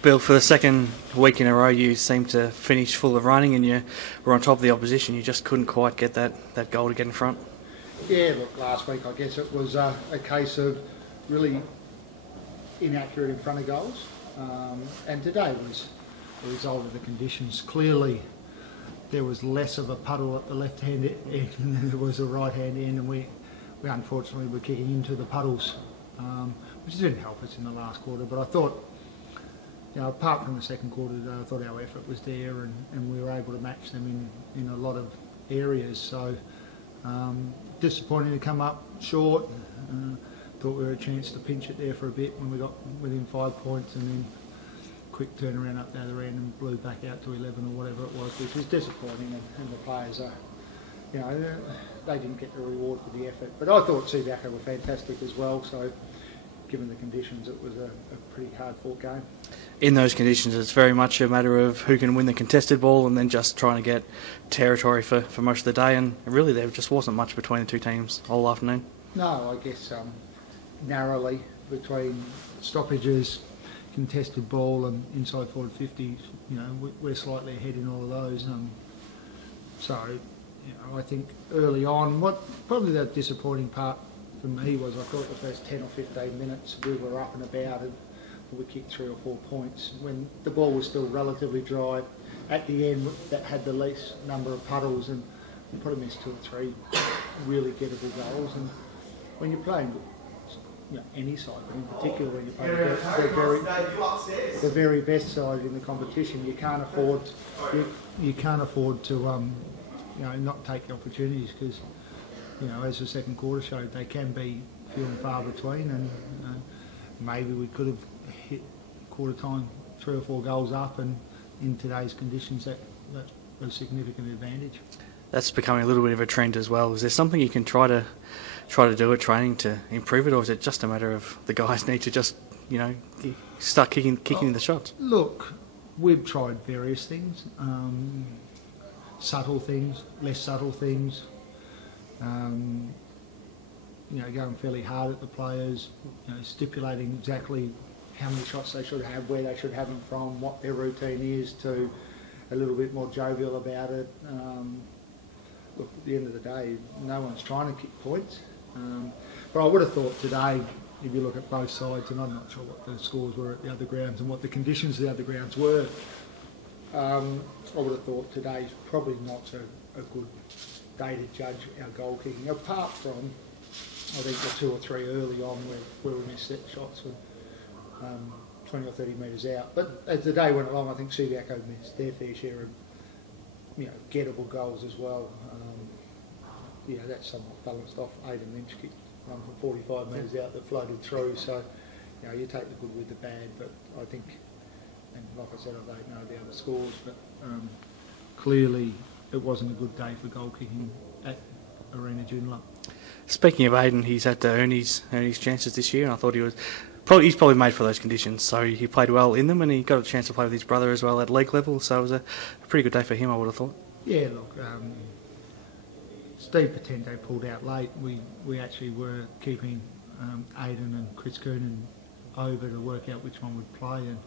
Bill, for the second week in a row, you seemed to finish full of running and you were on top of the opposition. You just couldn't quite get that goal to get in front. Yeah, look, last week I guess it was a case of really inaccurate in front of goals, and today was the result of the conditions. Clearly, there was less of a puddle at the left-hand end than there was a right-hand end, and we unfortunately were kicking into the puddles, which didn't help us in the last quarter. But I thought, apart from the second quarter today, I thought our effort was there, and we were able to match them in a lot of areas. So disappointing to come up short. Thought we were a chance to pinch it there for a bit when we got within 5 points, and then quick turnaround up the other end and blew back out to 11 or whatever it was, which was disappointing. And the players are, they didn't get the reward for the effort. But I thought Subiaco were fantastic as well. So given the conditions, it was a pretty hard-fought game. In those conditions, it's very much a matter of who can win the contested ball and then just trying to get territory for most of the day. And really, there just wasn't much between the two teams all afternoon. No, I guess narrowly between stoppages, contested ball and inside forward 50s, we're slightly ahead in all of those. I think early on, what probably the disappointing part for me was I thought the first 10 or 15 minutes we were up and about and we kicked 3 or 4 points when the ball was still relatively dry. At the end, that had the least number of puddles, and we probably missed 2 or 3 really gettable goals. And when you're playing any side, but in particular when you're playing the very best side in the competition, you can't afford to not take the opportunities, because as the second quarter showed, they can be few and far between, and maybe we could have hit quarter time 3 or 4 goals up, and in today's conditions that's a significant advantage. That's becoming a little bit of a trend as well. Is there something you can try to do at training to improve it, or is it just a matter of the guys need to just start kicking the shots? Look, we've tried various things, subtle things, less subtle things. Going fairly hard at the players, stipulating exactly how many shots they should have, where they should have them from, what their routine is, to a little bit more jovial about it. Look, at the end of the day, no one's trying to kick points. But I would have thought today, if you look at both sides, and I'm not sure what the scores were at the other grounds and what the conditions of the other grounds were, I would have thought today's probably not a good day to judge our goal kicking, apart from I think the 2 or 3 early on where we missed set shots from 20 or 30 metres out. But as the day went along, I think Subiaco missed their fair share of gettable goals as well. That's somewhat balanced off. Aidan Lynch kicked one from 45 metres out that floated through. So you take the good with the bad. But I think, and like I said, I don't know the other scores, but clearly it wasn't a good day for goal kicking at Arena Joondalup. Speaking of Aidan, he's had to earn his chances this year, and I thought he's probably made for those conditions. So he played well in them, and he got a chance to play with his brother as well at league level. So it was a pretty good day for him, I would have thought. Yeah, look, Steve Patente pulled out late. We actually were keeping Aidan and Chris Coonan over to work out which one would play, and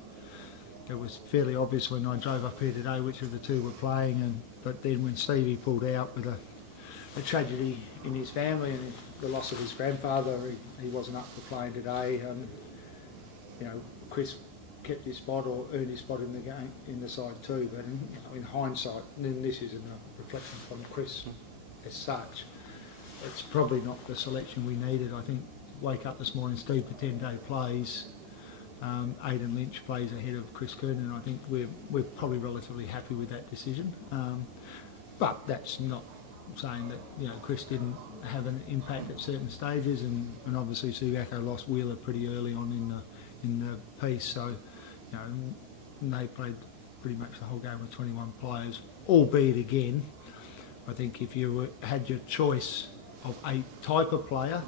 it was fairly obvious when I drove up here today which of the two were playing. But then when Stevie pulled out with a tragedy in his family and the loss of his grandfather, he wasn't up for playing today. Chris kept his spot or earned his spot in the game in the side too. But in hindsight, and this isn't a reflection from Chris as such, it's probably not the selection we needed. I think wake up this morning, Steve Patente plays, Aidan Lynch plays ahead of Chris Coonan, and I think we're probably relatively happy with that decision. But that's not saying that Chris didn't have an impact at certain stages, and obviously Subiaco lost Wheeler pretty early on in the piece, so they played pretty much the whole game with 21 players. Albeit again, I think if you had your choice of a type of player,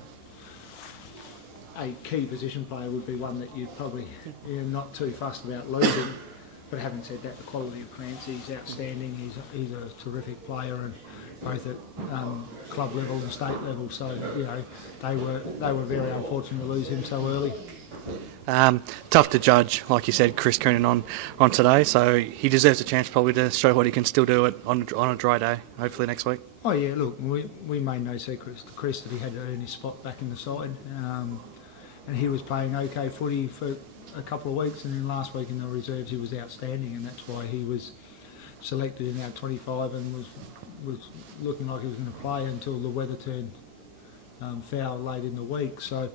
a key position player would be one that you'd probably not too fussed about losing. But having said that, the quality of Clancy's outstanding. He's a terrific player, and both at club level and state level. So they were very unfortunate to lose him so early. Tough to judge, like you said, Chris Coonan on today, so he deserves a chance probably to show what he can still do it on a dry day, hopefully next week. Oh yeah, look, we made no secrets to Chris that he had to earn his spot back in the side, and he was playing okay footy for a couple of weeks, and then last week in the reserves he was outstanding, and that's why he was selected in our 25 and was looking like he was going to play until the weather turned foul late in the week. So,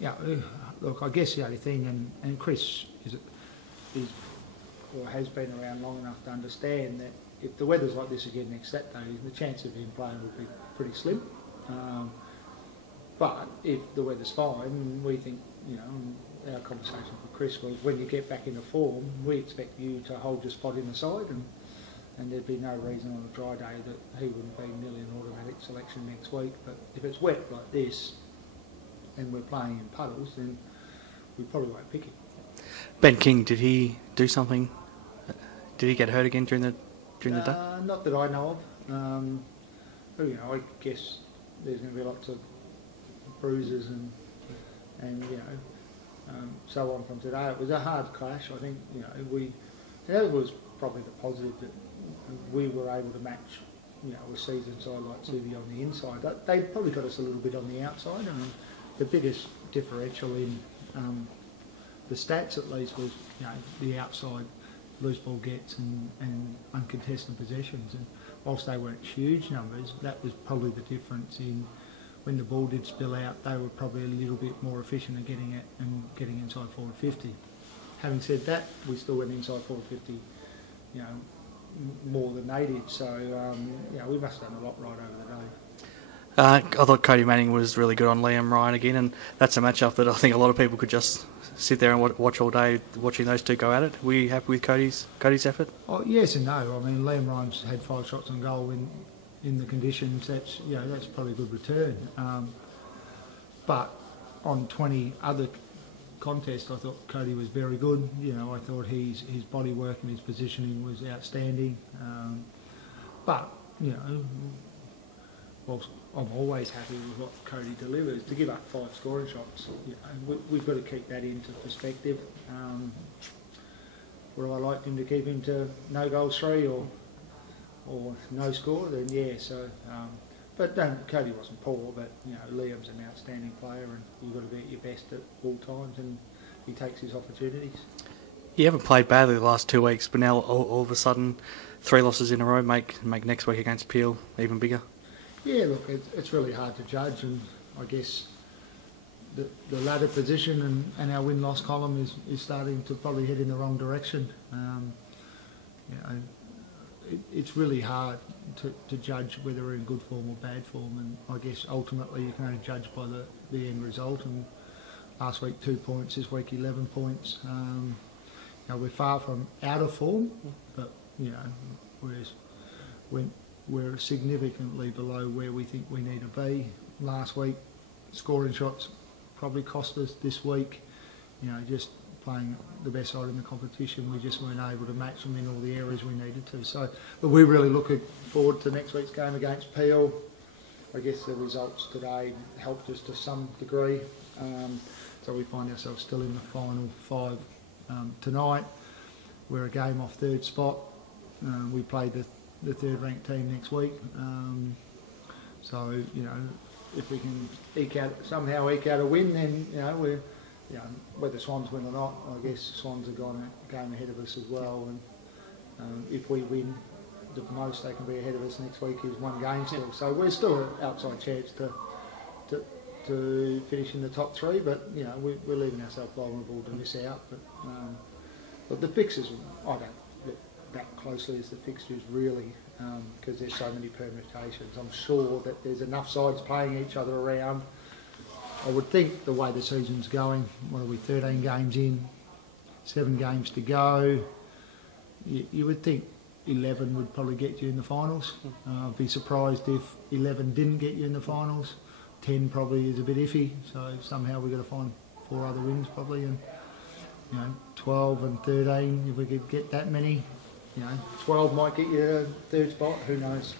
yeah, look, I guess the only thing, and Chris is or has been around long enough to understand that if the weather's like this again next Saturday, the chance of him playing would be pretty slim. But if the weather's fine, we think, you know, our conversation with Chris was when you get back into form, we expect you to hold your spot in the side, and there'd be no reason on a dry day that he wouldn't be nearly an automatic selection next week. But if it's wet like this and we're playing in puddles, then we probably won't pick him. Ben King, did he do something? Did he get hurt again during the day? Not that I know of. But, you know, I guess there's going to be lots of bruises and you know, so on from today. It was a hard clash. I think, you know, that was probably the positive, that we were able to match, you know, a season side like Subiaco on the inside. They probably got us a little bit on the outside. I mean, the biggest differential in the stats at least was, you know, the outside loose ball gets and uncontested possessions. And whilst they weren't huge numbers, that was probably the difference in when the ball did spill out. They were probably a little bit more efficient at getting it and getting inside forward 50. Having said that, we still went inside forward 50, you know, more than they did. So, you know, we must have done a lot right over the day. I thought Cody Manning was really good on Liam Ryan again, and that's a matchup that I think a lot of people could just sit there and watch all day, watching those two go at it. Were you happy with Cody's effort? Oh, yes and no. I mean, Liam Ryan's had 5 shots on goal in the conditions. That's, you know, that's probably a good return. But on 20 other contests, I thought Cody was very good. You know, I thought his body work and his positioning was outstanding. But, you know, whilst I'm always happy with what Cody delivers, to give up 5 scoring shots, you know, we've got to keep that into perspective. Would I like him to keep him to no goals 3 or no score? Then yeah. So, but Cody wasn't poor. But you know, Liam's an outstanding player, and you've got to be at your best at all times, and he takes his opportunities. You haven't played badly the last 2 weeks, but now all of a sudden, 3 losses in a row make next week against Peel even bigger. Yeah, look, it's really hard to judge, and I guess the ladder position and our win-loss column is starting to probably head in the wrong direction. You know, it's really hard to judge whether we're in good form or bad form, and I guess ultimately you can only judge by the end result. And last week 2 points, this week 11 points. You know, we're far from out of form, but you know, we're significantly below where we think we need to be. Last week, scoring shots probably cost us. This week, you know, just playing the best side in the competition, we just weren't able to match them in all the areas we needed to. So, but we're really looking forward to next week's game against Peel. I guess the results today helped us to some degree. So we find ourselves still in the final 5 tonight. We're a game off 3rd spot. We play the 3rd ranked team next week. So, you know, if we can somehow eke out a win, then, you know, we're, you know, whether Swans win or not, I guess Swans have gone a game ahead of us as well. And if we win, the most they can be ahead of us next week is 1 game still. So we're still an outside chance to finish in the top 3, but, you know, we're leaving ourselves vulnerable to miss out. But the fixtures, I don't look that closely as the fixtures really, because there's so many permutations. I'm sure that there's enough sides playing each other around. I would think the way the season's going, what are we, 13 games in, 7 games to go, you would think 11 would probably get you in the finals. I'd be surprised if 11 didn't get you in the finals. 10 probably is a bit iffy, so somehow we've got to find 4 other wins probably, and you know, 12 and 13, if we could get that many, you know, 12 might get you a 3rd spot, who knows.